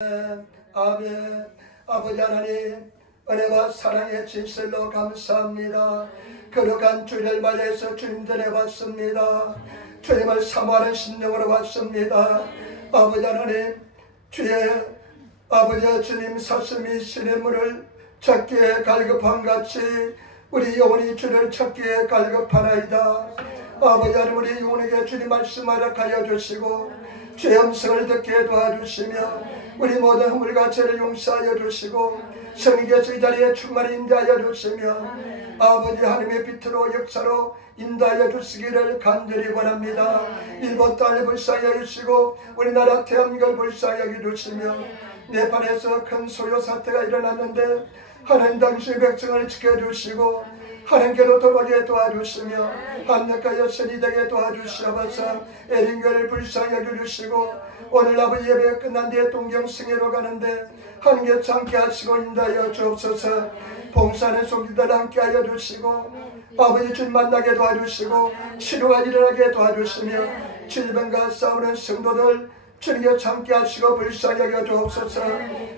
아멘. 아버지 하나님, 은혜와 사랑의 진실로 감사합니다. 거룩한 주일을 맞이해서 주님들에 왔습니다. 주님을 사모하는 심령으로 왔습니다. 아버지 하나님, 주의 아버지 주님 사슴이 신의 문을 찾기에 갈급한 같이 우리 영혼이 주를 찾기에 갈급하나이다. 아버지 하나님, 우리 영혼에게 주님 말씀 허락하여 주시고 주의 음성을 듣게 도와주시며 우리 모든 허물과 죄를 용서하여 주시고 성령께서 이 자리에 충만히 인도하여 주시며 아버지 하나님의 빛으로 역사로 인도하여 주시기를 간절히 원합니다. 일본 땅을 불쌍히 주시고 우리나라 대한민국을 불쌍히 주시며 네팔에서 큰 소요 사태가 일어났는데 하나님 당신의 백성을 지켜주시고 하나님께로 돌아오게 도와주시며 합력하여 선이 되게 도와주시옵소서. 에린교를 불쌍히 여겨주시고 오늘 아버지 예배 끝난 뒤에 동경승회로 가는데 하나님께서 함께하시고 인도하여 주옵소서. 봉사하는 성도들 함께하여 주시고 아버지 주님 만나게 도와주시고 치료가 일어나게 도와주시며 질병과 싸우는 성도들 주님께 참게 하시고 불쌍히 여겨 주옵소서.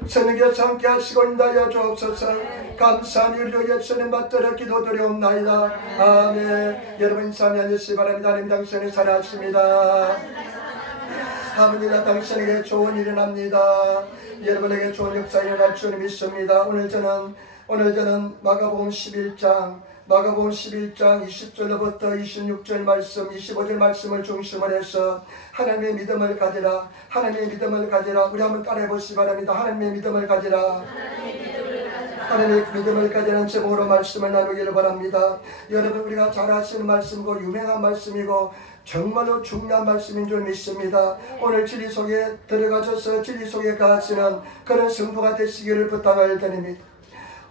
주님께 참게 하시고 인도하여 주옵소서. 감사하며 우리 예수님 받들어 기도드리옵나이다. 아멘. 여러분 인사하며 앉으시기 바랍니다. 하나님 당신이 살아있습니다. 아버지가 당신에게 좋은 일이 납니다. 여러분에게 좋은 역사 일어날 줄 믿습니다. 오늘 저는 마가복음 11장 20절로부터 26절 말씀, 25절 말씀을 중심으로 해서 하나님의 믿음을 가지라, 하나님의 믿음을 가지라. 우리 한번 따라해 보시기 바랍니다. 하나님의 믿음을 가지라. 하나님의 믿음을 가지라는 제목으로 말씀을 나누기를 바랍니다. 여러분, 우리가 잘 아시는 말씀이고 유명한 말씀이고 정말로 중요한 말씀인 줄 믿습니다. 오늘 진리 속에 들어가셔서 진리 속에 가시는 그런 성도가 되시기를 부탁을 드립니다.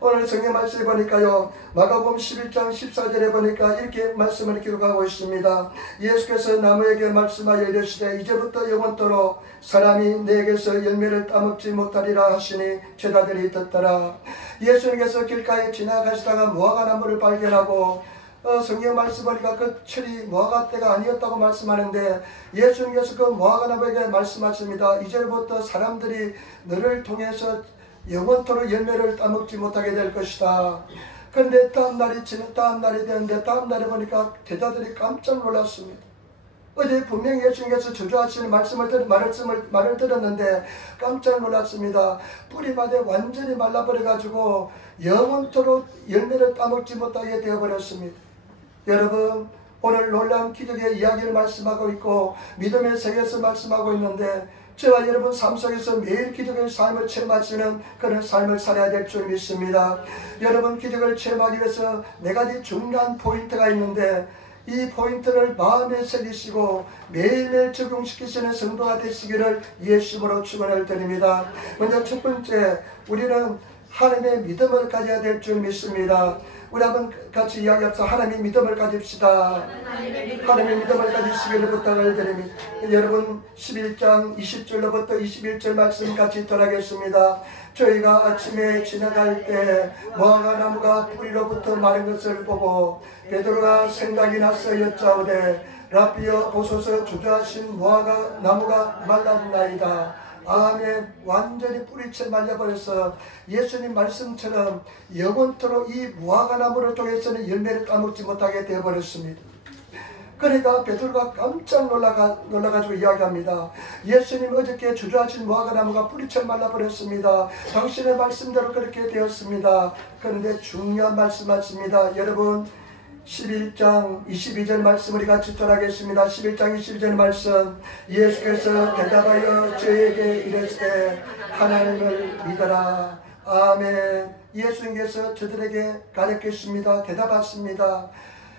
오늘 성경 말씀을 보니까요, 마가복음 11장 14절에 보니까 이렇게 말씀을 기록하고 있습니다. 예수께서 나무에게 말씀하여 이르시되 이제부터 영원토록 사람이 내게서 열매를 따먹지 못하리라 하시니 제자들이 듣더라. 예수님께서 길가에 지나가시다가 무화과나무를 발견하고 성경 말씀 보니까 그 철이 무화과 때가 아니었다고 말씀하는데 예수님께서 그 무화과나무에게 말씀하십니다. 이제부터 사람들이 너를 통해서 영원토록 열매를 따먹지 못하게 될 것이다. 그런데 다음 날이 되는데 다음 날에 보니까 제자들이 깜짝 놀랐습니다. 어제 분명히 예수님께서 저주하시는 말을 들었는데 깜짝 놀랐습니다. 뿌리마다 완전히 말라버려가지고 영원토록 열매를 따먹지 못하게 되어버렸습니다. 여러분, 오늘 놀라운 기적의 이야기를 말씀하고 있고 믿음의 세계에서 말씀하고 있는데 저와 여러분 삶 속에서 매일 기적의 삶을 체험하시는 그런 삶을 살아야 될 줄 믿습니다. 여러분, 기적을 체험하기 위해서 네 가지 중요한 포인트가 있는데 이 포인트를 마음에 새기시고 매일매일 적용시키시는 성도가 되시기를 예수님으로 축원을 드립니다. 먼저 첫 번째, 우리는 하나님의 믿음을 가져야 될 줄 믿습니다. 우리 한번 같이 이야기합시다. 하나님의 믿음을 가집시다. 하나님의 믿음을 가지시기를 부탁을 드립니다. 여러분 11장 20절로부터 21절 말씀 같이 들어가겠습니다. 저희가 아침에 지나갈 때 무화과나무가 뿌리로부터 마른 것을 보고 베드로가 생각이 나서 여짜오되 라비여 보소서 주저하신 무화과나무가 말랐나이다. 아멘. 완전히 뿌리채 말려버려서 예수님 말씀처럼 영원토록 이 무화과나무를 통해서는 열매를 따먹지 못하게 되어버렸습니다. 그러니까 베드로가 깜짝 놀라가지고 이야기합니다. 예수님 어저께 주저하신 무화과나무가 뿌리채 말라버렸습니다. 당신의 말씀대로 그렇게 되었습니다. 그런데 중요한 말씀하십니다. 여러분 11장 22절 말씀 우리 같이 전하겠습니다. 11장 22절 말씀, 예수께서 대답하여 저에게 이르시되 하나님을 믿어라. 아멘. 예수님께서 저들에게 가르치십니다. 대답하십니다.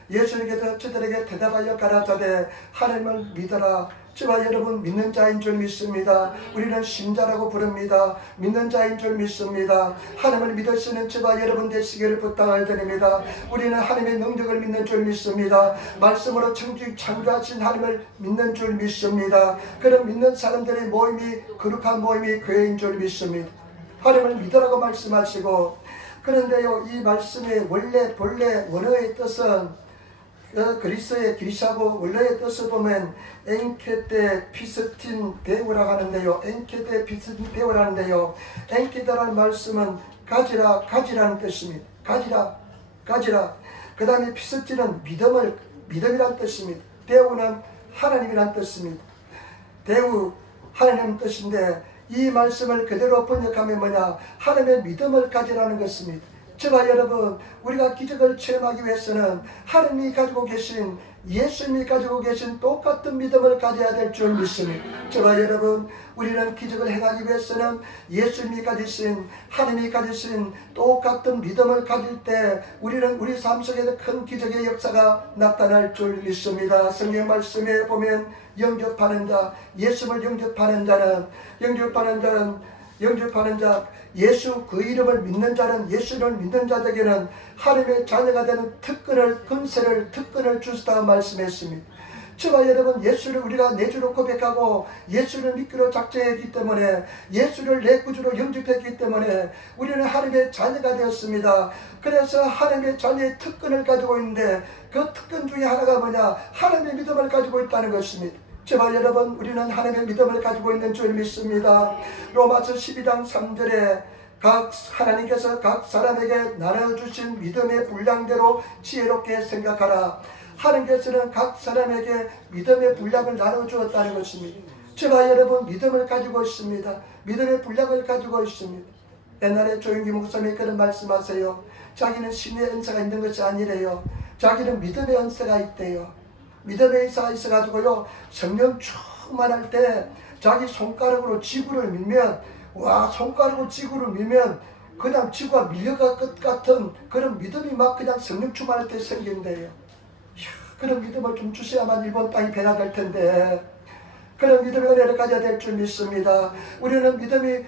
예수님께서 저들에게 대답하여 가라사대 하나님을 믿어라. 저와 여러분 믿는 자인 줄 믿습니다. 우리는 신자라고 부릅니다. 믿는 자인 줄 믿습니다. 하나님을 믿으시는 저와 여러분 되시기를 부탁을 드립니다. 우리는 하나님의 능력을 믿는 줄 믿습니다. 말씀으로 창조하신 하나님을 믿는 줄 믿습니다. 그런 믿는 사람들의 모임이 거룩한 모임이 교회인 줄 믿습니다. 하나님을 믿으라고 말씀하시고, 그런데요, 이 말씀의 본래 원어의 뜻은 그리스의 기리시하고 원래의 뜻을 보면 엔케데 피스틴 데우라고 하는데요. 엔케데 피스틴 데우라고 하는데요. 엔케데라는 말씀은 가지라, 가지라는 뜻입니다. 가지라, 가지라. 그 다음에 피스틴은 믿음이란 뜻입니다. 데우는 하나님이란 뜻입니다. 데우, 하나님 뜻인데 이 말씀을 그대로 번역하면 뭐냐? 하나님의 믿음을 가지라는 것입니다. 저와 여러분, 우리가 기적을 체험하기 위해서는 하나님이 가지고 계신, 예수님이 가지고 계신 똑같은 믿음을 가져야 될 줄 믿습니다. 저와 여러분, 우리는 기적을 행하기 위해서는 예수님이 가지신, 하나님이 가지신 똑같은 믿음을 가질 때 우리는 우리 삶 속에서 큰 기적의 역사가 나타날 줄 믿습니다. 성경 말씀에 보면 영접하는 자, 예수를 영접하는 자는 예수 그 이름을 믿는 자는, 예수를 믿는 자에게는 하나님의 자녀가 되는 특권을 주시다 말씀했습니다. 저와 여러분, 예수를 우리가 내 주로 고백하고 예수를 믿기로 작정했기 때문에, 예수를 내 구주로 영접했기 때문에 우리는 하나님의 자녀가 되었습니다. 그래서 하나님의 자녀의 특권을 가지고 있는데 그 특권 중에 하나가 뭐냐? 하나님의 믿음을 가지고 있다는 것입니다. 저와 여러분, 우리는 하나님의 믿음을 가지고 있는 줄 믿습니다. 로마서 12장 3절에 하나님께서 각 사람에게 나눠주신 믿음의 분량대로 지혜롭게 생각하라. 하나님께서는 각 사람에게 믿음의 분량을 나눠주었다는 것입니다. 저와 여러분, 믿음을 가지고 있습니다. 믿음의 분량을 가지고 있습니다. 옛날에 조영기 목사님이 그런 말씀하세요. 자기는 신의 은사가 있는 것이 아니래요. 자기는 믿음의 은사가 있대요. 믿음의 은사가 있어가지고요, 성령 충만할 때 자기 손가락으로 지구를 밀면, 손가락으로 지구를 밀면 그냥 지구가 밀려갈 것 같은 그런 믿음이 막 그냥 성령 충만할 때 생긴대요. 그런 믿음을 좀 주셔야만 일본 땅이 변화될 텐데, 그런 믿음의 은혜를 가져야 될 줄 믿습니다. 우리는 믿음이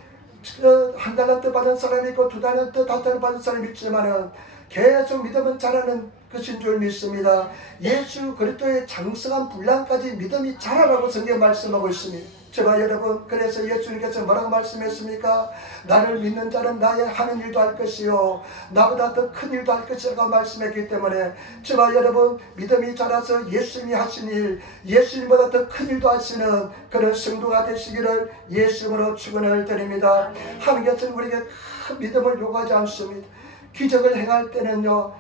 한 달란트 받은 사람이 있고 2달란트, 5달란트 받은 사람이 있지만은 계속 믿음은 자라는 것인 줄 믿습니다. 예수 그리스도의 장성한 분량까지 믿음이 자라라고 성경 말씀하고 있습니다. 저와 여러분, 그래서 예수님께서 뭐라고 말씀했습니까? 나를 믿는 자는 나의 하는 일도 할 것이요 나보다 더 큰 일도 할 것이라고 말씀했기 때문에, 저와 여러분, 믿음이 자라서 예수님이 하신 일, 예수님보다 더 큰 일도 하시는 그런 성도가 되시기를 예수님으로 축원을 드립니다. 하나님께서는 우리에게 큰 믿음을 요구하지 않습니다. 기적을 행할 때는요,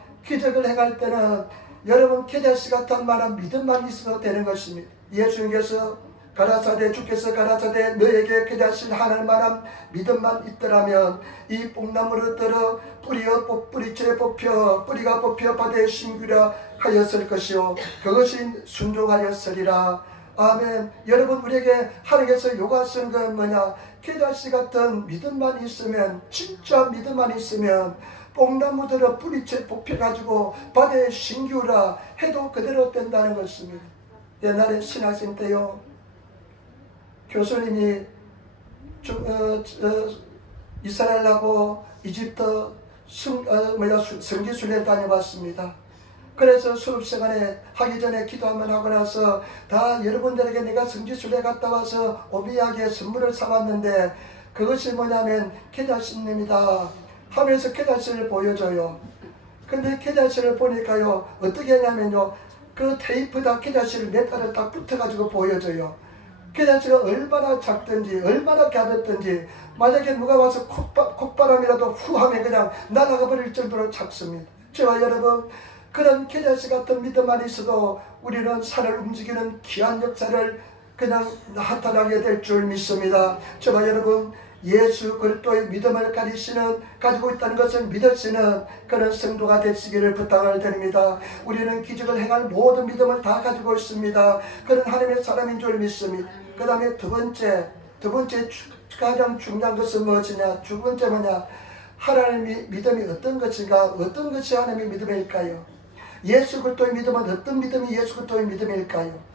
여러분 케다시 같은 만한 믿음만 있어도 되는 것입니다. 예수님께서 주께서 가라사대 너에게 케다시 하는 만한 믿음만 있더라면 이 뽕나무를 들어 뿌리채 뽑혀 뿌리가 뽑혀 바다에 심기라 하였을 것이요 그것이 순종하였으리라. 아멘. 여러분, 우리에게 하나님께서 요구하시는 건 뭐냐? 케다시 같은 믿음만 있으면, 진짜 믿음만 있으면 뽕나무들을 뿌리채 뽑혀가지고 바다에 심기우라 해도 그대로 된다는 것입니다. 옛날에 신학생 때요, 교수님이 이스라엘하고 이집트 성지순례 다녀왔습니다. 그래서 수업 시간에 하기 전에 기도 한번 하고 나서 다 여러분들에게 내가 성지순례 갔다 와서 오미하게 선물을 사왔는데 그것이 뭐냐면 케다시입니다 하면서 케다시를 보여줘요. 근데 케다시를 보니까요, 어떻게 하냐면요, 그 테이프다 케다시를 몇 달을 딱 붙어가지고 보여줘요. 케다시가 얼마나 작든지 얼마나 가볍든지, 만약에 누가 와서 콧바람이라도 후 하면 그냥 날아가 버릴 정도로 작습니다. 저와 여러분, 그런 케다시 같은 믿음만 있어도 우리는 산을 움직이는 귀한 역사를 그냥 나타나게 될 줄 믿습니다. 저와 여러분, 예수 그리스도의 믿음을 가지고 있다는 것을 믿으시는 그런 성도가 되시기를 부탁을 드립니다. 우리는 기적을 행할 모든 믿음을 다 가지고 있습니다. 그런 하나님의 사람인 줄 믿습니다. 그 다음에 두 번째 가장 중요한 것은 무엇이냐? 두 번째 뭐냐? 하나님의 믿음이 어떤 것인가? 어떤 것이 하나님의 믿음일까요? 예수 그리스도의 믿음은 어떤 믿음이 예수 그리스도의 믿음일까요?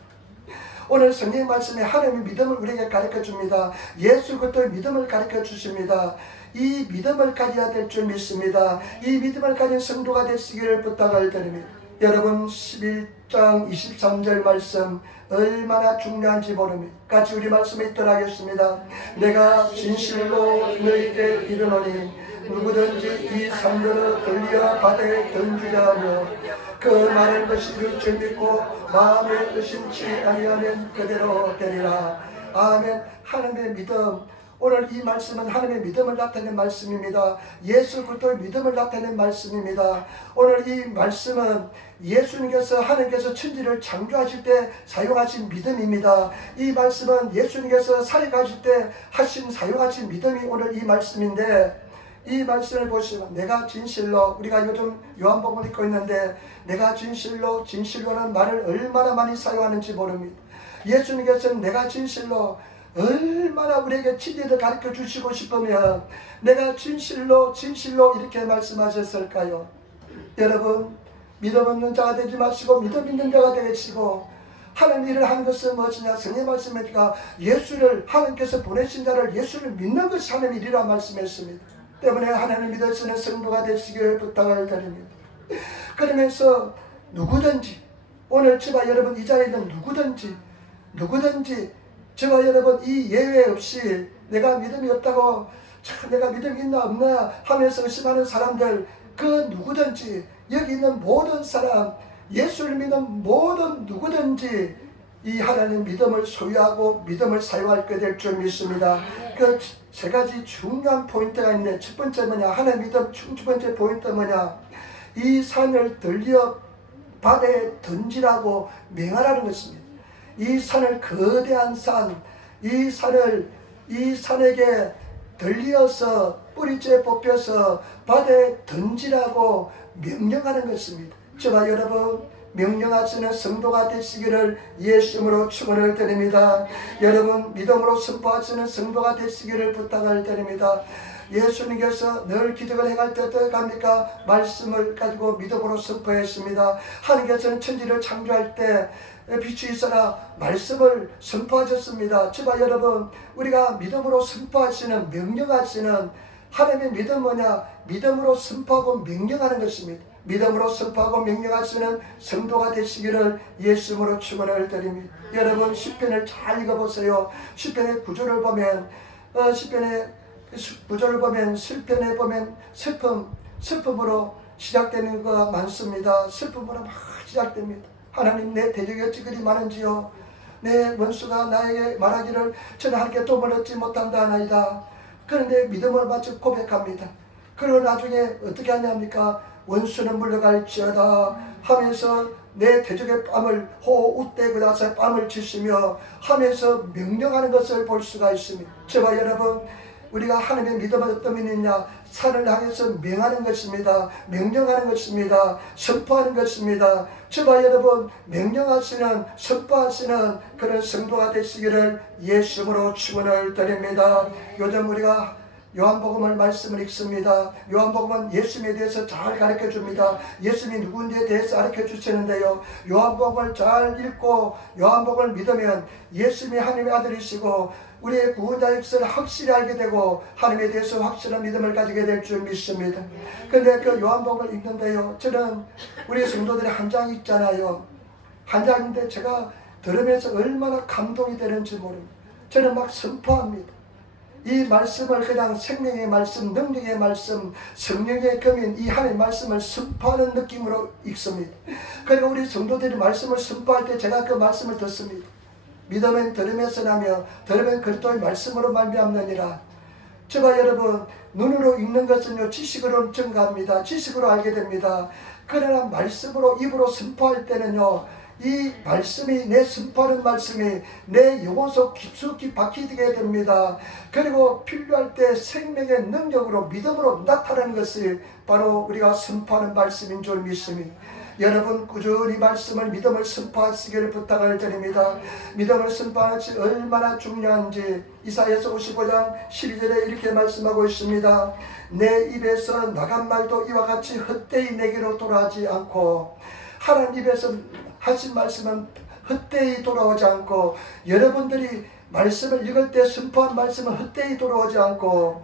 오늘 성경 말씀에 하나님의 믿음을 우리에게 가르쳐 줍니다. 예수 그리스도의 믿음을 가르쳐 주십니다. 이 믿음을 가져야 될 줄 믿습니다. 이 믿음을 가진 성도가 되시기를 부탁을 드립니다. 여러분, 11장 23절 말씀 얼마나 중요한지 모릅니다. 같이 우리 말씀에 있도록 하겠습니다. 내가 진실로 너희에게 이르노니 누구든지 이 산들을 돌려 바다에 던지자며 그 말한 것이 이룰 줄 믿고 마음에 의심치 아니하면 그대로 되리라. 아멘. 하나님의 믿음. 오늘 이 말씀은 하나님의 믿음을 나타내는 말씀입니다. 예수 그리스도의 믿음을 나타내는 말씀입니다. 오늘 이 말씀은 예수님께서 하나님께서 천지를 창조하실 때 사용하신 믿음입니다. 이 말씀은 예수님께서 살아가실 때 사용하신 믿음이 오늘 이 말씀인데, 이 말씀을 보시면 내가 진실로, 우리가 요즘 요한복음을 읽고 있는데 내가 진실로라는 말을 얼마나 많이 사용하는지 모릅니다. 예수님께서는 내가 진실로 얼마나 우리에게 진리를 가르쳐 주시고 싶으면 내가 진실로 이렇게 말씀하셨을까요? 여러분, 믿음 없는 자가 되지 마시고 믿음 있는 자가 되시고, 하나님 일을 한 것은 무엇이냐? 성경 말씀이니까 예수를, 하나님께서 보내신 자를 예수를 믿는 것이 하나님 일이라 말씀했습니다. 때문에 하나님 믿으시는 성도가 되시길 부탁을 드립니다. 그러면서 누구든지, 오늘 저와 여러분 이 자리에 있는 누구든지 저와 여러분 이 예외 없이 내가 믿음이 없다고, 참 내가 믿음이 있나 없나 하면서 의심하는 사람들, 그 누구든지, 여기 있는 모든 사람, 예수를 믿는 모든 누구든지 이 하나님 믿음을 소유하고 믿음을 사용할 게 될 줄 믿습니다. 그 세 가지 중요한 포인트가 있는데, 첫 번째 뭐냐? 하나님 믿음 두 번째 포인트 뭐냐? 이 산을 들려 바다에 던지라고 명하라는 것입니다. 이 산을, 거대한 산, 이 산에게 들려서 뿌리째 뽑혀서 바다에 던지라고 명령하는 것입니다. 저와 여러분, 명령하시는 성도가 되시기를 예수님으로 축원을 드립니다. 여러분, 믿음으로 선포하시는 성도가 되시기를 부탁을 드립니다. 예수님께서 늘 기적을 행할 때 어떻게 합니까? 말씀을 가지고 믿음으로 선포했습니다. 하나님께서는 천지를 창조할 때 빛이 있어라 말씀을 선포하셨습니다. 저와 여러분, 우리가 믿음으로 선포하시는, 명령하시는 하나님의 믿음 뭐냐? 믿음으로 선포하고 명령하는 것입니다. 믿음으로 선포하고 명령하시는 성도가 되시기를 예수님으로 축원을 드립니다. 여러분, 시편을 잘 읽어보세요. 시편의 구절을 보면, 실편에 보면 슬픔으로 시작되는 것가 많습니다. 슬픔으로 막 시작됩니다. 하나님, 내 대적이 어찌 그리 많은지요. 내 원수가 나에게 말하기를 저는 하나님께 도움을 얻지 못한다 하나이다. 그런데 믿음을 마치 고백합니다. 그리고 나중에 어떻게 하냐입니까? 원수는 물러갈지어다 하면서 내 대적의 뺨을 웃대고 나서 뺨을 치시며 하면서 명령하는 것을 볼 수가 있습니다. 저와 여러분, 우리가 하나님의 믿음은 어떤 믿음이냐? 산을 향해서 명하는 것입니다. 명령하는 것입니다. 선포하는 것입니다. 저와 여러분, 명령하시는, 선포하시는 그런 성도가 되시기를 예수님으로 축원을 드립니다. 요즘 우리가 요한복음을 말씀을 읽습니다. 요한복음은 예수님에 대해서 잘 가르쳐 줍니다. 예수님이 누구인지에 대해서 가르쳐 주시는데요. 요한복음을 잘 읽고 요한복음을 믿으면 예수님이 하나님의 아들이시고 우리의 구원자의 것을 확실히 알게 되고 하나님에 대해서 확실한 믿음을 가지게 될 줄 믿습니다. 그런데 그 요한복음을 읽는데요, 저는 우리 성도들이 한 장 읽잖아요. 한 장인데 제가 들으면서 얼마나 감동이 되는지 모릅니다. 저는 막 선포합니다. 이 말씀을 그냥 생명의 말씀, 능력의 말씀, 성령의 검인 이 하나님의 말씀을 선포하는 느낌으로 읽습니다. 그리고 우리 성도들이 말씀을 선포할 때 제가 그 말씀을 듣습니다. 믿으면 들으면서 나며 들으면 그리스도의 말씀으로 말미암느니라. 저와 여러분, 눈으로 읽는 것은요, 지식으로 증가합니다. 지식으로 알게 됩니다. 그러나 말씀으로, 입으로 선포할 때는요, 이 말씀이, 내 선포하는 말씀이 내 영혼 속 깊숙이 박히게 됩니다. 그리고 필요할 때 생명의 능력으로, 믿음으로 나타나는 것이 바로 우리가 선포하는 말씀인 줄 믿습니다. 여러분, 꾸준히 말씀을, 믿음을 선포하시기를 부탁을 드립니다. 믿음을 선포하는 것이 얼마나 중요한지 이사야서 55장 12절에 이렇게 말씀하고 있습니다. 내 입에서 나간 말도 이와 같이 헛되이 내게로 돌아오지 않고, 하나님 입에서 하신 말씀은 헛되이 돌아오지 않고, 여러분들이 말씀을 읽을 때 선포한 말씀은 헛되이 돌아오지 않고,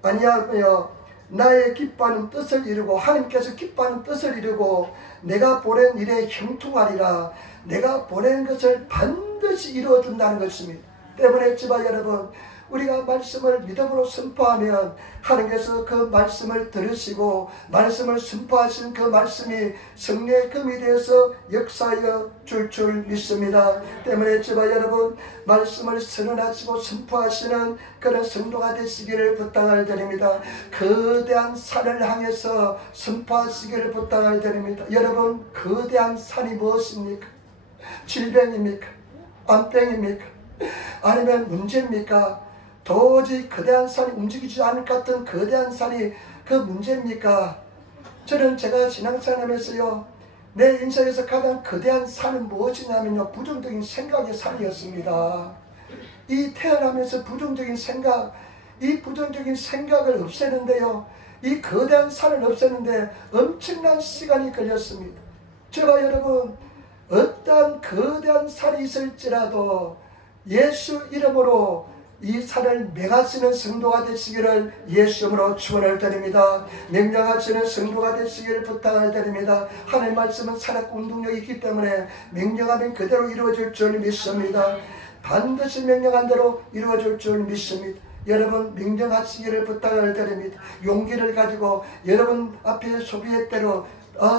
아니하며 나의 기뻐하는 뜻을 이루고, 하나님께서 기뻐하는 뜻을 이루고 내가 보낸 일에 형통하리라. 내가 보낸 것을 반드시 이루어준다는 것입니다. 때문에 저와 여러분, 우리가 말씀을 믿음으로 선포하면 하나님께서 그 말씀을 들으시고 말씀을 선포하신 그 말씀이 성령의 금이 되어서 역사하여 줄 믿습니다. 때문에 저와 여러분 말씀을 선언하시고 선포하시는 그런 성도가 되시기를 부탁을 드립니다. 거대한 산을 향해서 선포하시기를 부탁을 드립니다. 여러분 거대한 산이 무엇입니까? 질병입니까? 암병입니까? 아니면 문제입니까? 도저히 거대한 산이 움직이지 않을 것 같은 거대한 산이 그 문제입니까? 저는 제가 신앙생활하면서요, 내 인생에서 가장 거대한 산은 무엇이냐면요, 부정적인 생각의 산이었습니다. 이 태어나면서 부정적인 생각, 이 부정적인 생각을 없애는데요, 이 거대한 산을 없애는데 엄청난 시간이 걸렸습니다. 저와 여러분, 어떠한 거대한 산이 있을지라도 예수 이름으로 이 산을 맹하시는 성도가 되시기를 예수 이름으로 축원을 드립니다. 명령하시는 성도가 되시기를 부탁을 드립니다. 하나님의 말씀은 살았고 운동력이 있기 때문에 명령하면 그대로 이루어질 줄 믿습니다. 반드시 명령한 대로 이루어질 줄 믿습니다. 여러분 명령하시기를 부탁을 드립니다. 용기를 가지고 여러분 앞에 소비의 대로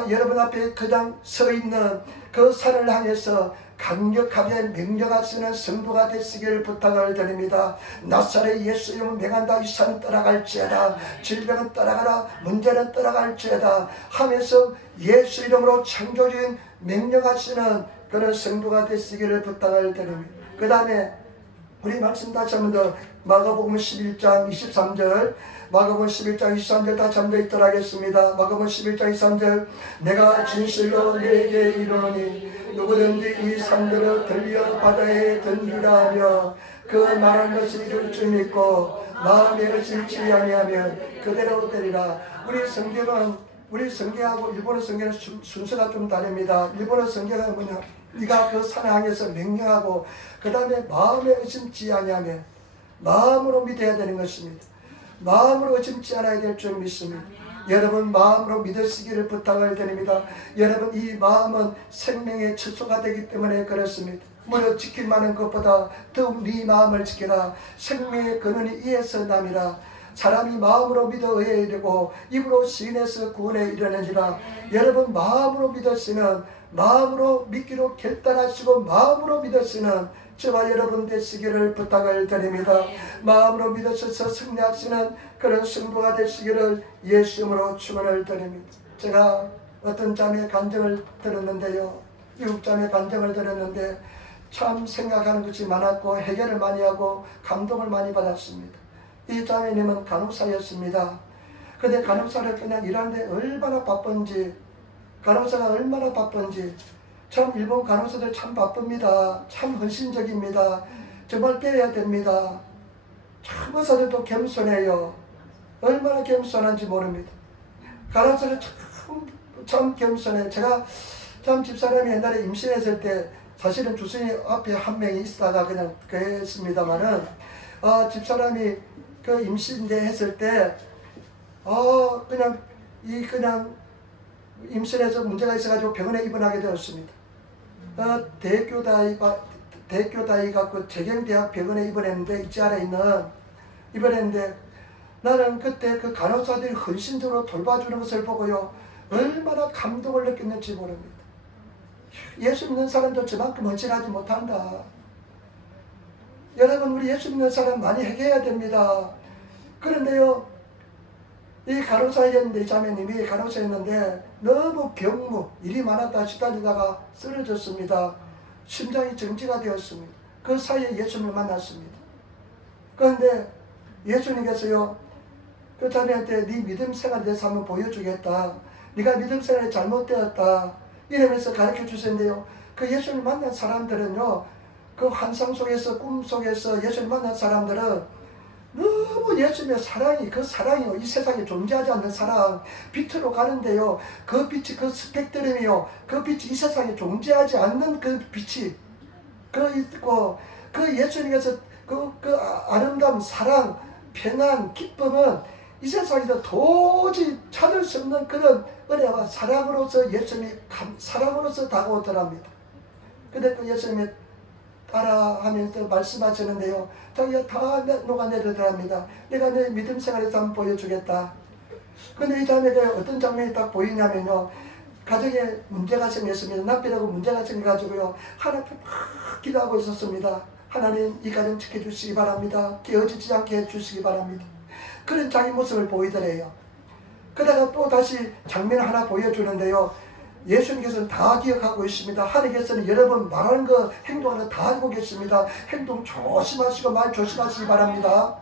여러분 앞에 그냥 서 있는 그 산을 향해서 강력하게 명령하시는 성도가 되시기를 부탁을 드립니다. 나사렛 예수 이름을 명한다. 이 산은 떠나갈지어다. 질병은 떠나가라. 문제는 떠나갈지어다 하면서 예수 이름으로 창조주인 명령하시는 그런 성도가 되시기를 부탁을 드립니다. 그 다음에 우리 말씀 다시 한번 더 마가복음 11장 23절 마가복음 11장 23절 다시 한번 더 읽도록 하겠습니다. 마가복음 11장 23절 내가 진실로 너에게 이르노니 누구든지 이 산들을 들려 바다에 던지라 하며 그 말한 것을 이룰 줄 믿고 마음에 의심치 아니하면 그대로 되리라. 우리 성경하고 일본어 성경은 순서가 좀 다릅니다. 일본어 성경은 뭐냐, 네가 그 산을 향해서 명령하고 그 다음에 마음에 의심치 아니하면 마음으로 믿어야 되는 것입니다. 마음으로 의심치 않아야 될 줄 믿습니다. 여러분 마음으로 믿으시기를 부탁을 드립니다. 여러분 이 마음은 생명의 처소가 되기 때문에 그렇습니다. 무릇 지킬 만한 것보다 더욱 네 마음을 지켜라. 생명의 근원이 이에서 남이라. 사람이 마음으로 믿어 의에 이르고 입으로 시인해서 구원에 이르느니라. 여러분 마음으로 믿으시는, 마음으로 믿기로 결단하시고 마음으로 믿으시는 저와 여러분 되시기를 부탁을 드립니다. 마음으로 믿으셔서 승리하시는 그런 성도가 되시기를 예수 이름으로 축원을 드립니다. 제가 어떤 자매의 간증을 들었는데요, 미국 자매의 간증을 들었는데 참 생각하는 것이 많았고 해결을 많이 하고 감동을 많이 받았습니다. 이 자매님은 간호사였습니다. 근데 간호사를 그냥 일하는데 얼마나 바쁜지, 간호사가 얼마나 바쁜지, 참 일본 간호사들 참 바쁩니다. 참 헌신적입니다. 정말 빼야 됩니다. 참 의사들도 겸손해요. 얼마나 겸손한지 모릅니다. 간호사들 참 겸손해. 제가 참 집사람이 옛날에 임신했을 때 사실은 주선이 앞에 한 명이 있다가 그냥 그랬습니다만은 집사람이 그 임신대 했을 때 그냥 임신해서 문제가 있어가지고 병원에 입원하게 되었습니다. 대교다이가 그 재경대학 병원에 입원했는데 있지 않아 입원했는데 나는 그때 그 간호사들이 헌신적으로 돌봐주는 것을 보고요 얼마나 감동을 느꼈는지 모릅니다. 예수 믿는 사람도 저만큼 헌신하지 못한다. 여러분 우리 예수 믿는 사람 많이 회개해야 됩니다. 그런데요 이 간호사였는데, 이 자매님이 간호사였는데 너무 병무, 일이 많았다 시달리다가 쓰러졌습니다. 심장이 정지가 되었습니다. 그 사이에 예수님을 만났습니다. 그런데 예수님께서요 그 자매한테 네 믿음 생활에 대해서 한번 보여주겠다. 네가 믿음 생활이 잘못되었다 이러면서 가르쳐 주셨는데요, 그 예수님 만난 사람들은요 그 환상 속에서 꿈 속에서 예수님 만난 사람들은 너무 예수님의 사랑이, 그 사랑이요 이 세상에 존재하지 않는 사랑, 빛으로 가는데요 그 빛이, 그 스펙트럼이요 그 빛이 이 세상에 존재하지 않는 그 빛이 그 있고, 그 예수님께서 그 아름다운 사랑, 평안, 기쁨은 이 세상에서 도저히 찾을 수 없는 그런 은혜와 사랑으로서 예수님이 사랑으로서 다가오더랍니다. 근데 그 예수님이 따라하면서 말씀하시는데요. 자기가 다 녹아내리더랍니다. 내가 내 믿음 생활에서 한번 보여주겠다. 근데 이 자매가 어떤 장면이 딱 보이냐면요. 가정에 문제가 생겼습니다. 남편하고 문제가 생겨가지고요. 하나님 막 기도하고 있었습니다. 하나님 이 가정 지켜주시기 바랍니다. 깨어지지 않게 해주시기 바랍니다. 그런 자기 모습을 보이더래요. 그러다가 또 다시 장면 하나 보여주는데요. 예수님께서는 다 기억하고 있습니다. 하나님께서는 여러분 말하는 거 행동하는 거 다 알고 계십니다. 행동 조심하시고 말 조심하시기 바랍니다.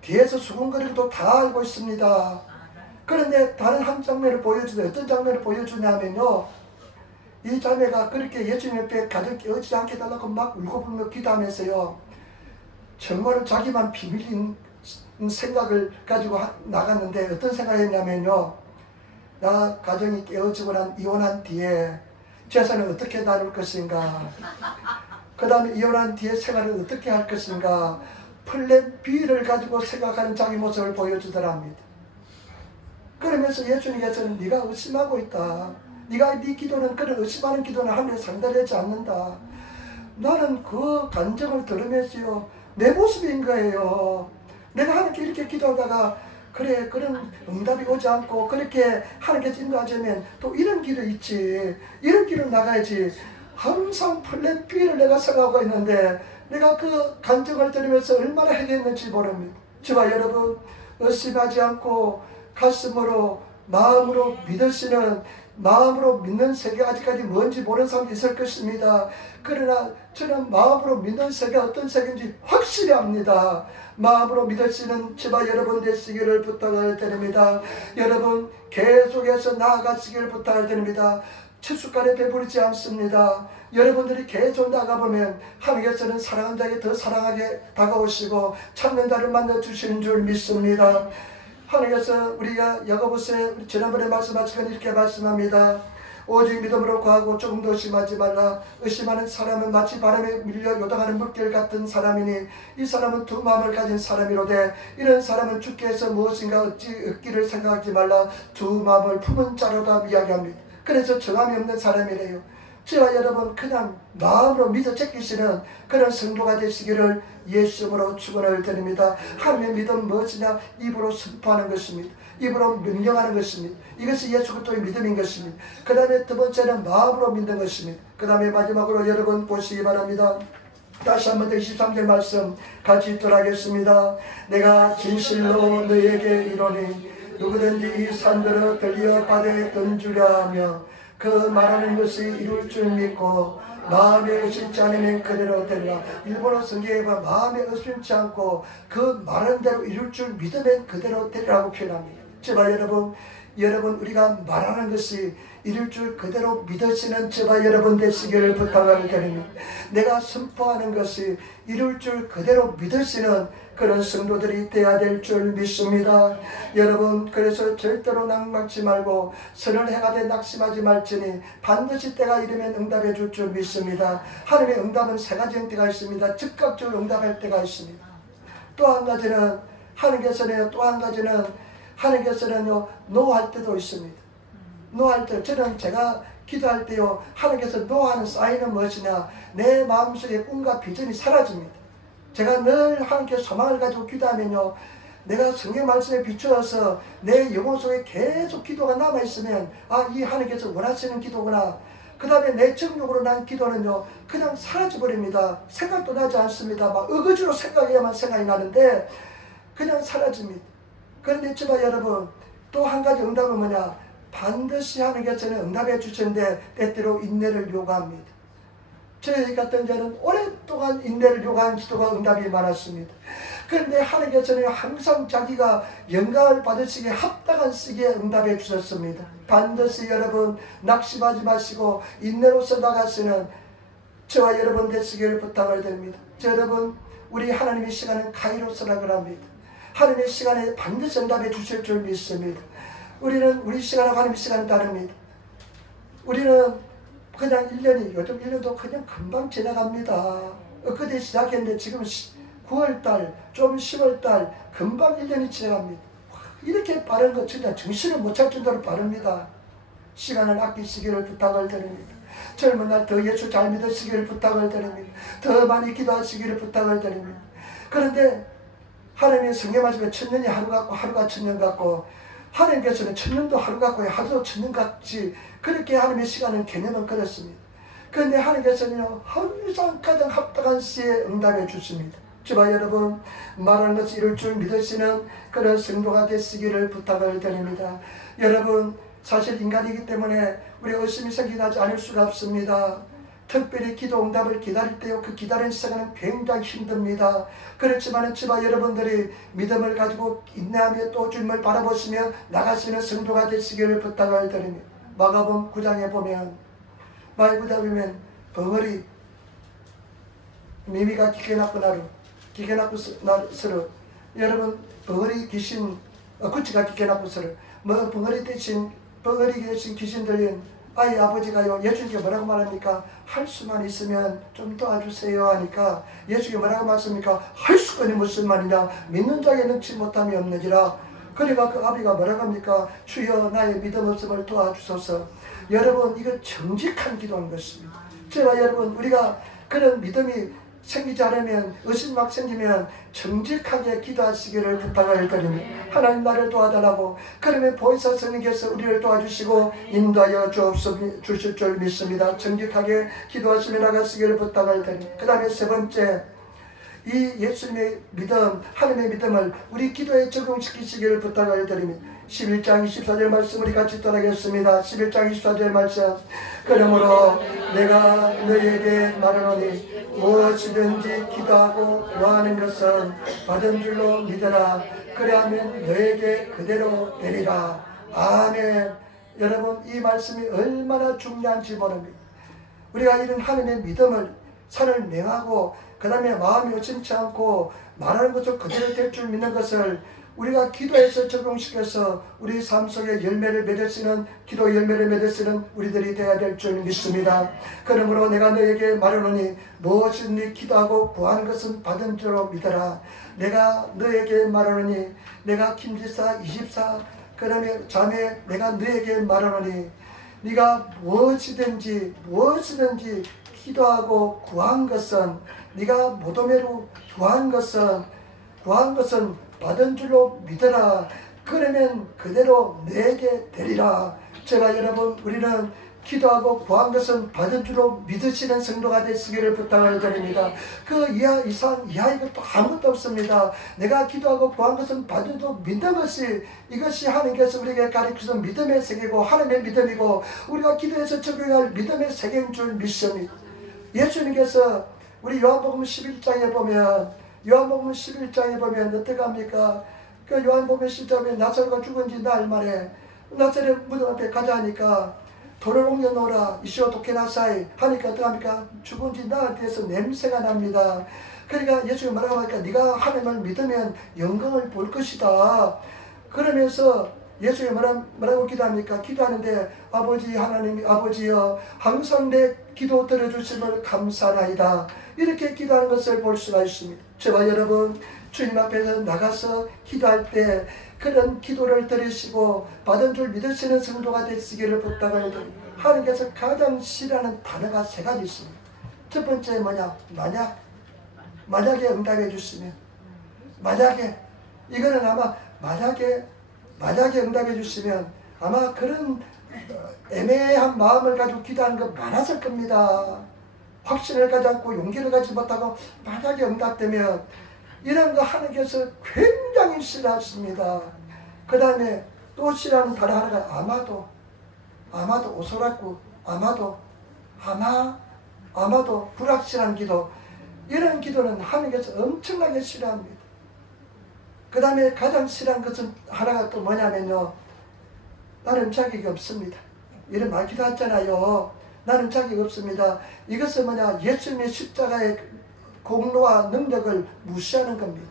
뒤에서 수군거리도 다 알고 있습니다. 그런데 다른 한 장면을 보여주는데 어떤 장면을 보여주냐면요. 이 자매가 그렇게 예수님 옆에 가정 깨어지지 않게 해달라고 막 울고불며 기도하면서요. 정말 자기만 비밀인 생각을 가지고 나갔는데 어떤 생각을 했냐면요. 나 가정이 깨어지고 이혼한 뒤에 재산을 어떻게 나눌 것인가. 그 다음에 이혼한 뒤에 생활을 어떻게 할 것인가. 플랜 B를 가지고 생각하는 자기 모습을 보여주더랍니다. 그러면서 예수님께서는 네가 의심하고 있다. 네가 네 기도는 그런 의심하는 기도는 하늘에 상달되지 않는다. 나는 그 간증을 들으면서요. 내 모습인 거예요. 내가 하나님께 이렇게 기도하다가 그래 그런 응답이 오지 않고 그렇게 하나님께서 인도하자면 또 이런 길이 있지. 이런 길을 나가야지. 항상 플랜 B를 내가 생각하고 있는데 내가 그 간증을 들으면서 얼마나 해냈는지 모릅니다. 저와 여러분 의심하지 않고 가슴으로 마음으로 믿으시는 마음으로 믿는 세계가 아직까지 뭔지 모르는 사람이 있을 것입니다. 그러나 저는 마음으로 믿는 세계가 어떤 세계인지 확실히 압니다. 마음으로 믿으시는 저와 여러분 되시기를 부탁을 드립니다. 여러분 계속해서 나아가시기를 부탁을 드립니다. 채숫간에 배부르지 않습니다. 여러분들이 계속 나가보면 하나님께서는 사랑하는 자에게 더 사랑하게 다가오시고 찾는 자를 만나주시는 줄 믿습니다. 하나님께서 우리가 야고보서에 지난번에 말씀하신 건 이렇게 말씀합니다. 오직 믿음으로 구하고 조금도 의심하지 말라. 의심하는 사람은 마치 바람에 밀려 요동하는 물결 같은 사람이니 이 사람은 두 마음을 가진 사람이로되 이런 사람은 주께 해서 무엇인가 얻기를 생각하지 말라. 두 마음을 품은 자로다 이야기합니다. 그래서 정함이 없는 사람이래요. 저와 여러분 그냥 마음으로 믿어 제끼시는 그런 성도가 되시기를 예수님으로 축원을 드립니다. 하나님의 믿음 무엇이냐? 입으로 선포하는 것입니다. 입으로 명령하는 것입니다. 이것이 예수 그리스도의 믿음인 것입니다. 그 다음에 두 번째는 마음으로 믿는 것입니다. 그 다음에 마지막으로 여러분 보시기 바랍니다. 다시 한번 더 23절 말씀 같이 읽도록 하겠습니다. 내가 진실로 너에게 이르노니 누구든지 이 산들을 들려 바다에 던주려 하며 그 말하는 것이 이룰 줄 믿고 마음에 의심치 않으면 그대로 되리라. 일본어 성경에 보면 마음에 의심치 않고 그 말하는 대로 이룰 줄 믿으면 그대로 되리라고 표현합니다. 저와 여러분 우리가 말하는 것이 이룰 줄 그대로 믿으시는 저와 여러분 되시기를 부탁을 드립니다. 내가 선포하는 것이 이룰 줄 그대로 믿으시는 그런 성도들이 되어야 될 줄 믿습니다. 여러분 그래서 절대로 낙망치 말고 선을 행하되 낙심하지 말지니 반드시 때가 이르면 응답해 줄 줄 믿습니다. 하나님의 응답은 세 가지 형태가 있습니다. 즉각적으로 응답할 때가 있습니다. 또 한 가지는 하나님께서는요 노할 때도 있습니다. 노할 때 저는 제가 기도할 때요 하나님께서 노하는 사인은 무엇이냐? 내 마음속에 꿈과 비전이 사라집니다. 제가 늘 하나님께 소망을 가지고 기도하면요 내가 성경 말씀에 비추어서 내 영혼 속에 계속 기도가 남아있으면 아, 이 하나님께서 원하시는 기도구나. 그 다음에 내 정욕으로 난 기도는요 그냥 사라져버립니다. 생각도 나지 않습니다. 막 어거지로 생각해야만 생각이 나는데 그냥 사라집니다. 그런데 저와 여러분 또 한 가지 응답은 뭐냐? 반드시 하나님께서는 응답해 주시는데 때때로 인내를 요구합니다. 저희 같은 자는 오랫동안 인내를 요구한 기도가 응답이 많았습니다. 그런데 하나님께서는 항상 자기가 영광을 받으시기에 합당한 시기에 응답해 주셨습니다. 반드시 여러분 낙심하지 마시고 인내로서 나가시는 저와 여러분 되시기를 부탁을 드립니다. 여러분 우리 하나님의 시간은 카이로스라고 합니다. 하나님의 시간에 반드시 응답해 주실 줄 믿습니다. 우리 시간하고 하나님의 시간은 다릅니다. 우리는 그냥 1년이 요즘 1년도 그냥 금방 지나갑니다. 엊그제 시작했는데 지금 9월달 좀 10월달 금방 1년이 지나갑니다. 이렇게 빠른 거 진짜 정신을 못 찰 정도로 빠릅니다. 시간을 아끼시기를 부탁을 드립니다. 젊은 날 더 예수 잘 믿으시기를 부탁을 드립니다. 더 많이 기도하시기를 부탁을 드립니다. 그런데 하나님의 성경 말씀에 천년이 하루 같고 하루가 천년 같고, 하나님께서는 천년도 하루 같고 하루도 천년 같이 그렇게 하나님의 시간은 개념은 그렇습니다. 그런데 하나님께서는 항상 가장 합당한 시에 응답해 주십니다. 주와 여러분, 말하는 것이 이룰 줄 믿으시는 그런 성도가 되시기를 부탁을 드립니다. 여러분, 사실 인간이기 때문에 우리 의심이 생기지 않을 수가 없습니다. 특별히 기도 응답을 기다릴 때요, 그 기다리는 시간은 굉장히 힘듭니다. 그렇지만 저와 여러분들이 믿음을 가지고 인내하며 또 주님을 바라보시며 나가시는 성도가 되시기를 부탁을 드립니다. 마가복음 9장에 보면, 벙어리 미미가 기계 낳고 서로, 여러분, 벙어리 귀신, 구치가 기계 낳고 서로, 벙어리 대신 귀신 들린 아이 아버지가요, 예수님께 뭐라고 말합니까? 할 수만 있으면 좀 도와주세요 하니까 예수님께 뭐라고 말씀합니까? 할 수건이 무슨 말이냐? 믿는 자에게 능치 못함이 없느니라. 그러니까 그 아비가 뭐라고 합니까? 주여 나의 믿음 없음을 도와주소서. 여러분, 이거 정직한 기도인 것입니다. 제가 여러분, 우리가 그런 믿음이 생기지 않으면, 의심 막 생기면 정직하게 기도하시기를 부탁을 드립니다. 하나님 나를 도와달라고. 그러면 보혜사 성령께서 우리를 도와주시고 인도하여 주실 줄 믿습니다. 정직하게 기도하시며 나가시기를 부탁을 드립니다. 그 다음에 세 번째, 이 예수님의 믿음, 하나님의 믿음을 우리 기도에 적용시키시기를 부탁을 드립니다. 11장 24절 말씀 우리 같이 따라하겠습니다. 11장 24절 말씀. 그러므로 내가 너희에게 말하노니 무엇이든지 기도하고 구하는 것은 받은 줄로 믿어라. 그리하면 너에게 그대로 되리라. 아멘. 여러분, 이 말씀이 얼마나 중요한지 모릅니다. 우리가 이런 하나님의 믿음을 산을 맹하고 그 다음에 마음이 의심치 않고 말하는 것을 그대로 될 줄 믿는 것을 우리가 기도에서 적용시켜서 우리 삶 속에 열매를 맺을 수 있는, 기도 열매를 맺을 수 있는 우리들이 되어야 될 줄 믿습니다. 그러므로 내가 너에게 말하노니 무엇이든지 기도하고 구하는 것은 받은 줄로 믿어라. 내가 너에게 말하노니, 내가 김지사 24 그 다음에 자매 내가 너에게 말하노니 네가 무엇이든지 기도하고 구한 것은, 네가 무덤으로 구한 것은 받은 줄로 믿어라. 그러면 그대로 내게 되리라. 제가 여러분, 우리는 기도하고 구한 것은 받은 줄로 믿으시는 성도가 되시기를 부탁을 드립니다. 그 이하 이상 이것도 아무것도 없습니다. 내가 기도하고 구한 것은 받은 줄로 믿는 것이, 이것이 하나님께서 우리에게 가르치신 믿음의 세계고 하나님의 믿음이고 우리가 기도해서 적용할 믿음의 세계인 줄 믿습니다. 예수님께서 우리 요한복음 11장에 보면 어떻게 합니까? 그 요한복음 11장에 나사로가 죽은 지 나흘 만에 나사렛 무덤 앞에 가자 하니까 돌을 옮겨놓으라 이시오 도케나사이 하니까 어떻게 합니까? 죽은 지 나흘 뒤에서 냄새가 납니다. 그러니까 예수님이 뭐라고 하니까 네가 하나님을 믿으면 영광을 볼 것이다. 그러면서 예수님이 뭐라고 기도합니까? 기도하는데 아버지 하나님, 아버지여 항상 내 기도 들어주심을 감사하나이다. 이렇게 기도하는 것을 볼 수가 있습니다. 저와 여러분, 주님 앞에서 나가서 기도할 때 그런 기도를 들으시고 받은 줄 믿으시는 성도가 되시기를 부탁을 드립니다. 하나님께서 가장 싫어하는 단어가 세 가지 있습니다. 첫 번째 뭐냐? 만약에 응답해 주시면, 만약에, 이거는 아마 만약에 응답해 주시면 아마 그런 애매한 마음을 가지고 기도하는 거 많았을 겁니다. 확신을 가지 않고 용기를 가지 못하고 만약에 응답되면, 이런 거 하나님께서 굉장히 싫어하십니다. 그 다음에 또 싫어하는 다른 하나가 아마도 오소라고, 아마도 불확실한 기도. 이런 기도는 하나님께서 엄청나게 싫어합니다. 그 다음에 가장 싫어한 것은 하나가 또 뭐냐면요, 나는 자격이 없습니다. 이런 말 기도했잖아요. 나는 자격이 없습니다. 이것은 뭐냐, 예수님의 십자가의 공로와 능력을 무시하는 겁니다.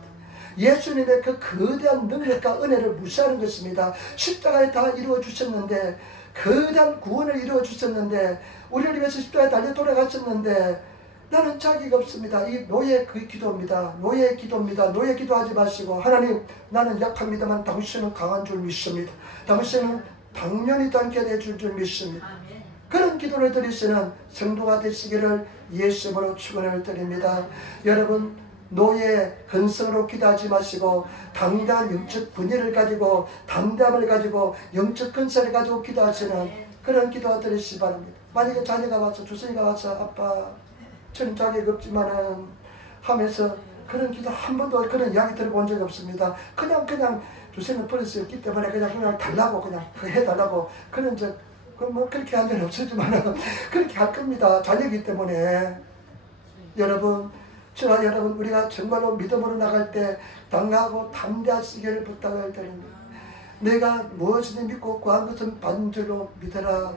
예수님의 그 거대한 능력과 은혜를 무시하는 것입니다. 십자가에 다 이루어 주셨는데, 거대한 구원을 이루어 주셨는데, 우리를 위해서 십자가에 달려 돌아가셨는데 나는 자기가 없습니다. 이 노예 그 기도입니다. 노예 기도하지 마시고, 하나님 나는 약합니다만 당신은 강한 줄 믿습니다. 당신은 당연히 단결해 줄 믿습니다. 그런 기도를 드리시는 성도가 되시기를 예수님으로 축원을 드립니다. 여러분 노예 근성으로 기도하지 마시고 당대한 영적 분열을 가지고 담대함을 가지고 영적 근성을 가지고 기도하시는 그런 기도가 드리시기 바랍니다. 만약에 자녀가 와서 주선이가 와서 아빠 저는 자격이 없지만은 하면서 그런 기도 한 번도 그런 이야기 들어본 적이 없습니다. 그냥 주선은 버릇이었기 때문에 그냥 달라고 그냥 해달라고 그런 뭐 그렇게 한 적은 없었지만 그렇게 할 겁니다. 자녀이기 때문에. 여러분 저와 여러분 우리가 정말로 믿음으로 나갈 때 당하고 담대하시기를 부탁을 드립니다. 내가 무엇이든 믿고 구한 것은 받은 줄로 믿어라.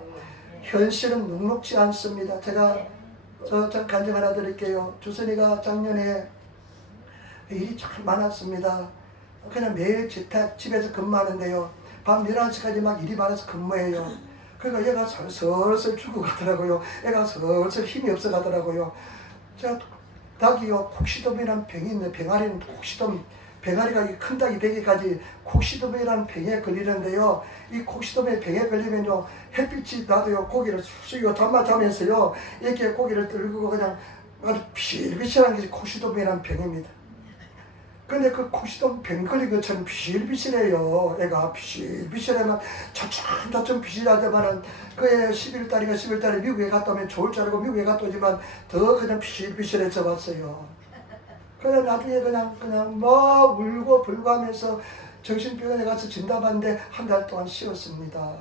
현실은 녹록지 않습니다. 제가 간증 하나 드릴게요. 주선이가 작년에 일이 참 많았습니다. 그냥 매일 집에서 근무하는데요. 밤 11시까지 막 일이 많아서 근무해요. 그러니까 얘가 슬슬 죽어가더라고요. 애가 슬슬 힘이 없어 가더라고요. 제가 닭이요 콕시돔이라는 병이 있는데 병아리는 콕시돔 병아리가 큰 닭이 되기까지 콕시돔이라는 병에 걸리는데요. 이 콕시돔의 병에 걸리면요 햇빛이 나도요 고기를 숙이고 잠만 자면서요 이렇게 고기를 들고 그냥 아주 비실비실한 게 콕시돔이라는 병입니다. 근데 그 콕시돔 병 걸린 것처럼 비실비실해요. 애가 비실비실하면 차츰 비실하지만은 그해 11달에 미국에 갔다 오면 좋을 줄 알고 미국에 갔다 오지만 더 그냥 비실비실해져 왔어요. 그래 나중에 그냥 뭐 울고 불고 하면서 정신병원에 가서 진단받는데 한 달 동안 쉬었습니다.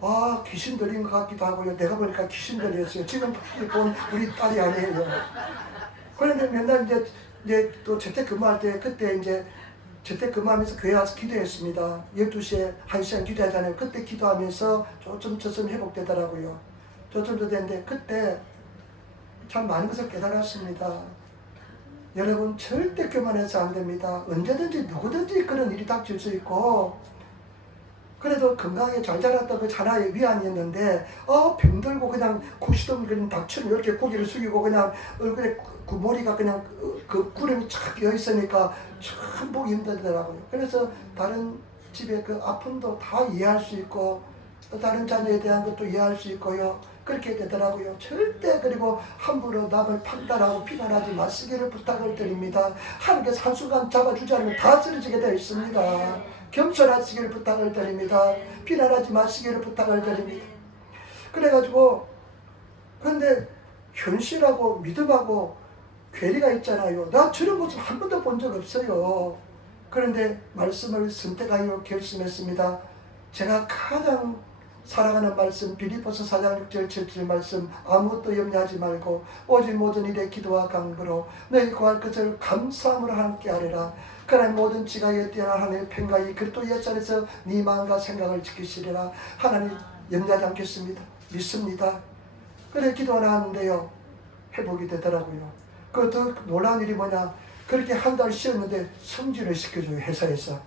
아 귀신 들린 것 같기도 하고요. 내가 보니까 귀신 들렸어요. 지금 본 우리 딸이 아니에요. 그런데 맨날 이제 또 재택근무할 때 그때 이제 재택근무하면서 교회 와서 기도했습니다. 12시에 1시간 기도하잖아요. 그때 기도하면서 조금 회복되더라고요. 조금 됐는데 그때 참 많은 것을 깨달았습니다. 여러분 절대 교만해서 안 됩니다. 언제든지 누구든지 그런 일이 닥칠 수 있고 그래도 건강하게 잘 자랐던 그 자라의 위안이었는데 병들고 그냥 콕시돔 그린 닭처럼 이렇게 고기를 숙이고 그냥 얼굴에 머리가 그냥 그 구름이 착 끼어 있으니까 참 보기 힘들더라고요. 그래서 다른 집에 그 아픔도 다 이해할 수 있고 또 다른 자녀에 대한 것도 이해할 수 있고요. 그렇게 되더라고요. 절대 그리고 함부로 남을 판단하고 비난하지 마시기를 부탁을 드립니다. 하나님께서 한순간 잡아주지 않으면 다 쓰러지게 되어 있습니다. 겸손하시기를 부탁을 드립니다. 비난하지 마시기를 부탁을 드립니다. 그래가지고 근데 현실하고 믿음하고 괴리가 있잖아요. 나 저런 모습 한 번도 본 적 없어요. 그런데 말씀을 선택하여 결심했습니다. 제가 가장 사랑하는 말씀 빌립보서 4장 6절 7절 말씀 아무것도 염려하지 말고 오직 모든 일에 기도와 간구로 너희 구할 것을 감사함으로 함께 하리라. 그러나 모든 지각에 뛰어난 하나님의 평강이 그리스도 예수 안에서 네 마음과 생각을 지키시리라. 하나님 염려하지 않겠습니다. 믿습니다. 그래 기도를 하는데요 회복이 되더라고요. 그 더 놀라운 일이 뭐냐, 그렇게 한 달 쉬었는데 승진을 시켜줘요. 회사에서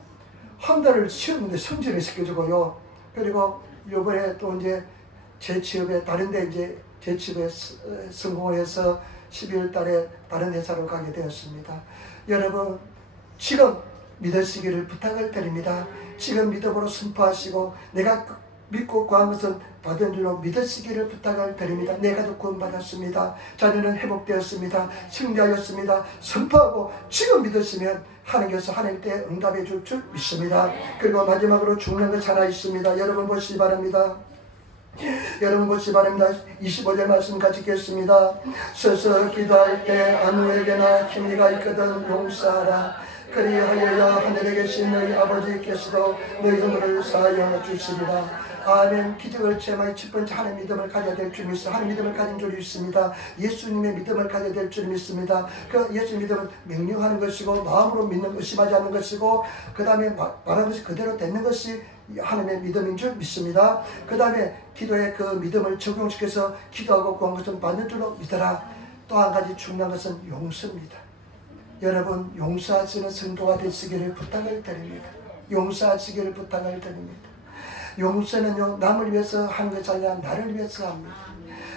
한 달을 쉬었는데 승진을 시켜주고요. 그리고 요번에 또 이제 재취업에 다른데 이제 재취업에 성공을 해서 12월 달에 다른 회사로 가게 되었습니다. 여러분 지금 믿으시기를 부탁을 드립니다. 지금 믿음으로 선포하시고 내가 믿고 구한 것은 받은 줄로 믿으시기를 부탁을 드립니다. 내 가족 구원받았습니다. 자녀는 회복되었습니다. 승리하였습니다. 선포하고 지금 믿으시면 하나님께서 하나님 때 응답해 줄 줄 믿습니다. 그리고 마지막으로 죽는 것 하나 있습니다. 여러분 보시기 바랍니다. 여러분 보시기 바랍니다. 25절 말씀 같이 읽겠습니다. 서서 기도할 때 아무에게나 힘이가 있거든 용서하라. 그리하여 하늘에 계신 너희 아버지께서도 너희 허물을 사하여 주시리라. 아멘. 기적을 체험하여 첫 번째 하나님 믿음을 가져야 될 줄 믿습니다. 하나님 믿음을 가진 줄 믿습니다. 예수님의 믿음을 가져야 될 줄 믿습니다. 그 예수 믿음은 명령하는 것이고 마음으로 믿는 의심하지 않는 것이고 그 다음에 말하는 것이 그대로 되는 것이 하나님의 믿음인 줄 믿습니다. 그 다음에 기도에 그 믿음을 적용시켜서 기도하고 구한 것은 받는 줄로 믿어라. 또 한 가지 중요한 것은 용서입니다. 여러분 용서하시는 성도가 되시기를 부탁을 드립니다. 용서하시기를 부탁을 드립니다. 용서는요 남을 위해서 하는 것이 아니라 나를 위해서 합니다.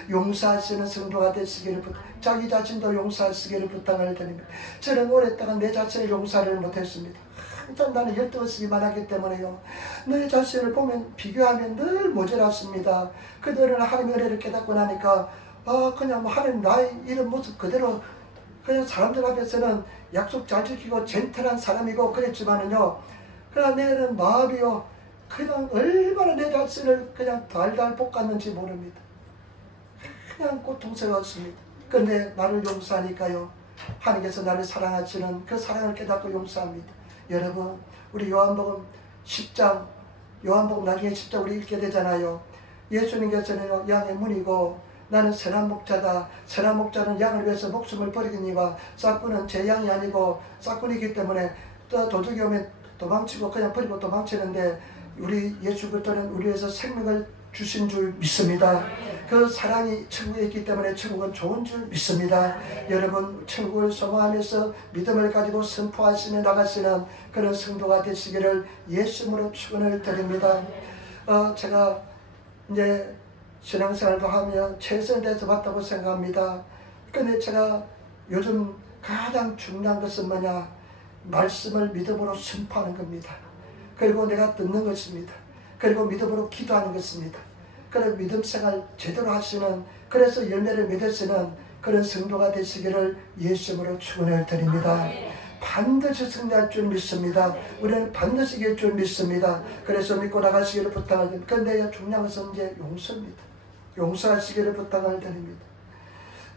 용서하시는 성도가 되시기를 자기 자신도 용서하시기를 부탁을 드립니다. 저는 오랫동안 내 자신을 용서를 못했습니다. 항상 나는 열등스기만 하기 때문에요. 내 자신을 보면 비교하면 늘 모자랐습니다. 그들은 하나님의 은혜를 깨닫고 나니까 그냥 뭐 하나님 나의 이런 모습 그대로 그냥 사람들 앞에서는 약속 잘 지키고 젠틀한 사람이고 그랬지만은요, 그러나 내는 마음이요 그냥 얼마나 내 자신을 그냥 달달 볶았는지 모릅니다. 그냥 고통스러웠습니다. 근데 나를 용서하니까요, 하나님께서 나를 사랑하시는 그 사랑을 깨닫고 용서합니다. 여러분, 우리 요한복음 10장, 요한복음 나중에 10장 우리 읽게 되잖아요. 예수님께서는 양의 문이고 나는 선한 목자다. 선한 목자는 양을 위해서 목숨을 버리니와 싹꾼은 제 양이 아니고 싹꾼이기 때문에 또 도둑이 오면 도망치고 그냥 버리고 도망치는데, 우리 예수 그리스도는 우리 위해서 생명을 주신 줄 믿습니다. 그 사랑이 천국에 있기 때문에 천국은 좋은 줄 믿습니다. 여러분, 천국을 소망하면서 믿음을 가지고 선포하시며 나가시는 그런 성도가 되시기를 예수님으로 축원을 드립니다. 제가 이제 신앙생활도 하며 최선을 다해서 왔다고 생각합니다. 근데 제가 요즘 가장 중요한 것은 뭐냐? 말씀을 믿음으로 선포하는 겁니다. 그리고 내가 듣는 것입니다. 그리고 믿음으로 기도하는 것입니다. 그런 믿음 생활 제대로 하시는, 그래서 열매를 맺으시는 그런 성도가 되시기를 예수님으로 축원을 드립니다. 반드시 승리할 줄 믿습니다. 우리는 반드시 이길 줄 믿습니다. 그래서 믿고 나가시기를 부탁을 드립니다. 그런데 중요한 것은 이제 용서입니다. 용서하시기를 부탁을 드립니다.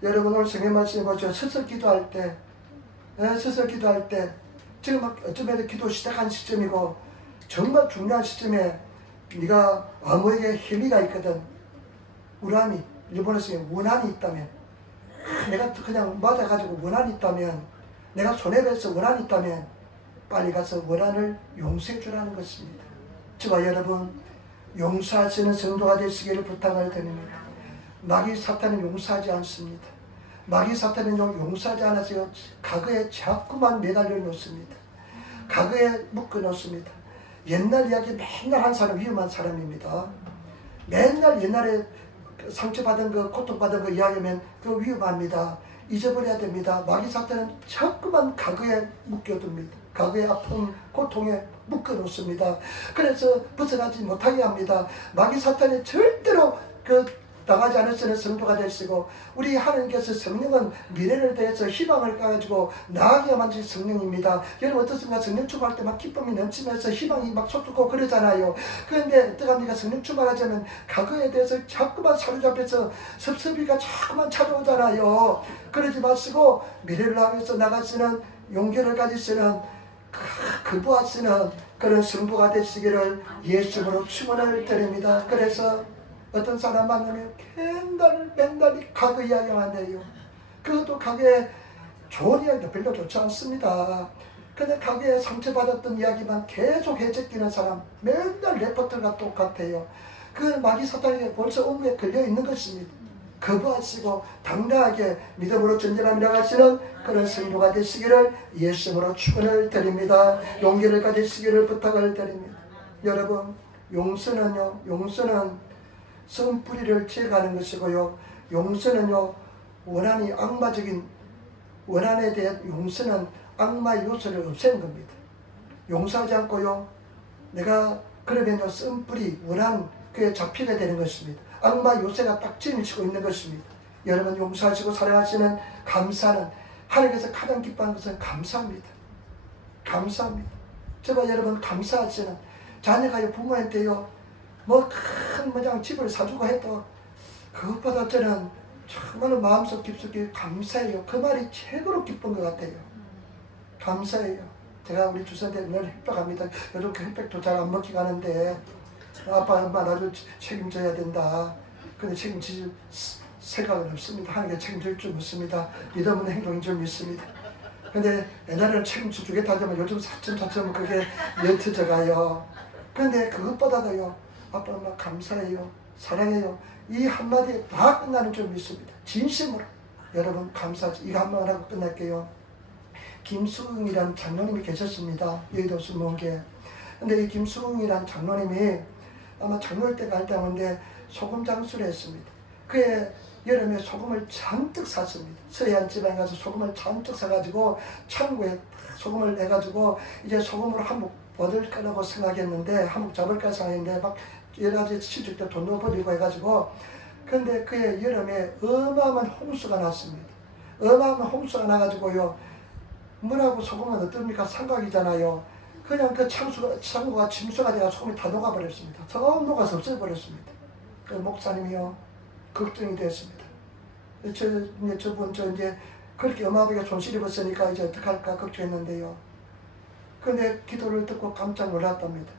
여러분, 오늘 성경 말씀 보죠. 서서 기도할 때, 지금 막 어쩌면 기도 시작한 시점이고 정말 중요한 시점에 네가 아무에게 혐의가 있거든. 우람이, 일본어서 원한이 있다면, 내가 그냥 맞아가지고 원한이 있다면, 내가 손해배서 원한이 있다면 빨리 가서 원한을 용서해 주라는 것입니다. 저와 여러분, 용서하시는 성도가 되시기를 부탁을 드립니다. 마귀 사탄은 용서하지 않습니다. 마귀 사탄은 용서하지 않아서 과거에 자꾸만 매달려 놓습니다. 과거에 묶어 놓습니다. 옛날 이야기 맨날 한 사람 위험한 사람입니다. 맨날 옛날에 상처받은 거, 고통받은 거 이야기하면 그 위험합니다. 잊어버려야 됩니다. 마귀 사탄은 자꾸만 과거에 묶여둡니다. 과거의 아픔, 고통에 묶어놓습니다. 그래서 벗어나지 못하게 합니다. 마귀 사탄이 절대로 당하지 않으시는 성도가 되시고, 우리 하나님께서 성령은 미래를 대해서 희망을 가지고 나아가게 만드신 성령입니다. 여러분, 어떻습니까? 성령 충만할 때 막 기쁨이 넘치면서 희망이 막 솟고 그러잖아요. 그런데 어떡합니까? 성령 충만하자면 과거에 대해서 자꾸만 사로잡혀서 섭섭이가 자꾸만 찾아오잖아요. 그러지 마시고 미래를 향해서 나가시는 용기를 가지시는, 거부하시는 그런 성도가 되시기를 예수님으로 축원을 드립니다. 그래서 어떤 사람 만나면 맨날 과거 이야기만 해요. 그것도 과거에 좋은 이야기도 별로 좋지 않습니다. 근데 과거에 상처받았던 이야기만 계속 해적기는 사람, 맨날 레포트가 똑같아요. 그 마귀 사탄이 벌써 업무에 걸려있는 것입니다. 거부하시고 당당하게 믿음으로 전진하며 나가시는 그런 성도가 되시기를 예수님으로 축원을 드립니다. 용기를 가지시기를 부탁을 드립니다. 여러분, 용서는 성뿌리를 채가는 것이고요. 용서는요, 원한이 악마적인 원한에 대한 용서는 악마의 요소를 없애는 겁니다. 용서하지 않고요, 내가 그러면요, 성뿌리, 원한, 그게 잡히게 되는 것입니다. 악마 요새가 딱 지니치고 있는 것입니다. 여러분, 용서하시고 사랑하시는, 감사는, 하나님께서 가장 기뻐하는 것은 감사합니다. 감사합니다. 제발 여러분, 감사하시는, 자녀가 부모한테요, 큰 뭐장 집을 사주고 해도 그것보다 저는 정말로 마음속 깊숙이 감사해요. 그 말이 최고로 기쁜 것 같아요. 감사해요. 제가 우리 주선생님 늘 협박합니다. 요즘 그 혈백도 잘 안 먹히고 하는데 아빠 엄마 나도 책임져야 된다. 근데 책임질 생각은 없습니다. 하나님께 책임질 줄 믿습니다. 믿음은 행동인 줄 믿습니다. 근데 옛날에는 책임져 주겠다 하지만 요즘 사천사천 그게 옅어져 가요. 근데 그것보다도요, 아빠 엄마 감사해요, 사랑해요, 이 한마디에 다 끝나는 줄 믿습니다. 진심으로 여러분 감사하지. 이거 한번 하고 끝날게요. 김수웅이란 장로님이 계셨습니다. 여의도 수목에. 근데 이 김수웅이란 장로님이 아마 장로일 때가 할 때인데 소금 장수를 했습니다. 그해 여름에 소금을 잔뜩 샀습니다. 서해안 지방에 가서 소금을 잔뜩 사가지고 창고에 소금을 내가지고 이제 소금으로 한몫 얻을 거라고 생각했는데 한몫 잡을까 생각했는데 막 여러 가지 시줄 때 돈도 버리고 해가지고 근데 그해 여름에 어마어마한 홍수가 났습니다. 어마어마한 홍수가 나가지고요. 물하고 소금은 어떻습니까? 삼각이잖아요. 그냥 그 창고가 침수가 돼가 소금이 다 녹아버렸습니다. 저 녹아서 없어버렸습니다. 그 목사님이요. 걱정이 됐습니다. 저분 이제 그렇게 어마어마하게 손실 입었으니까 이제 어떡할까 걱정했는데요. 근데 기도를 듣고 깜짝 놀랐답니다.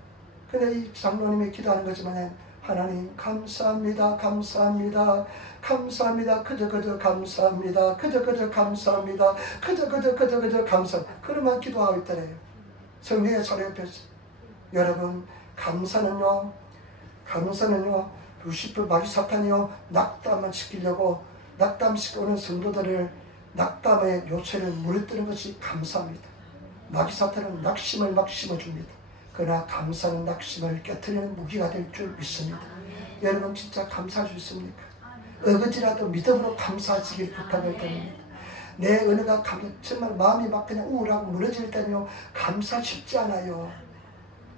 근데 이 장로님이 기도하는 거지만 하나님 감사합니다. 감사합니다. 감사합니다. 그저 감사합니다. 그저 감사합니다. 그저 감사합니다. 그러면 기도하고 있더래요. 성령의 자리 옆에서. 여러분 감사는요 루시퍼 마귀 사탄이요 낙담을 시키려고 낙담시키는 성도들을 낙담의 요새를 무너뜨리는 것이 감사합니다. 마귀 사탄은 낙심을 막 심어줍니다. 그러나 감사는 낙심을 깨트리는 무기가 될 줄 믿습니다. 여러분 진짜 감사할 수 있습니까? 어거지라도 믿음으로 감사하시길 부탁을 드립니다. 내 은혜가 정말 마음이 막 그냥 우울하고 무너질 때는요 감사 쉽지 않아요.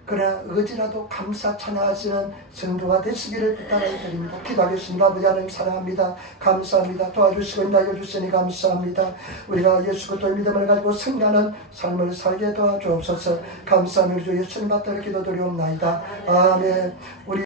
그러나 어거지라도 감사 찬양하시는 성도가 되시기를 부탁을 드립니다. 기도하겠습니다. 아버지 하나님 사랑합니다. 감사합니다. 도와주시고 인도하여 주시니 감사합니다. 우리가 예수 그리스도의 믿음을 가지고 승리하는 삶을 살게 도와주옵소서. 감사합니다. 예수님 받들어 기도드리옵나이다. 아멘. 우리